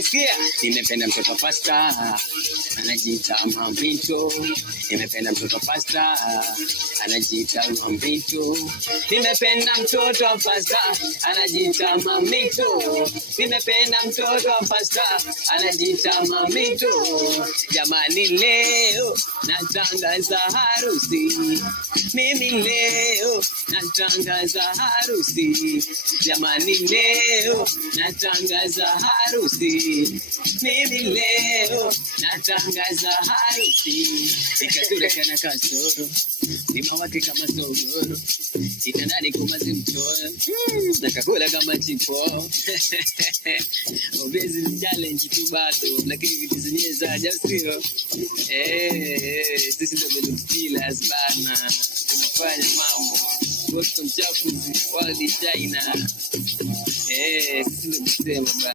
Sikia, nimependa mtoto pasta anajiita Mambito. Nimependa mtoto pasta anajiita Mambito. Nimependa mtoto pasta anajiita Mambito. Nimependa mtoto pasta anajiita Mambito. Jamani, leo natangaza harusi. Mimi leo natangaza harusi. Jamani, leo natangaza harusi. Mimi leo natangaza harusi. Nikatura kana kasoro nimawake kama sogoro, itanani kumazi mtoyo nakakula kama chipo. Obezi ni challenge tu bado, lakini vitu zenyewe za jasio. Sisi ndo Belukila bana, tunafanya mambo Boston Chafuzi, World China. Sisi ndo kusema bana.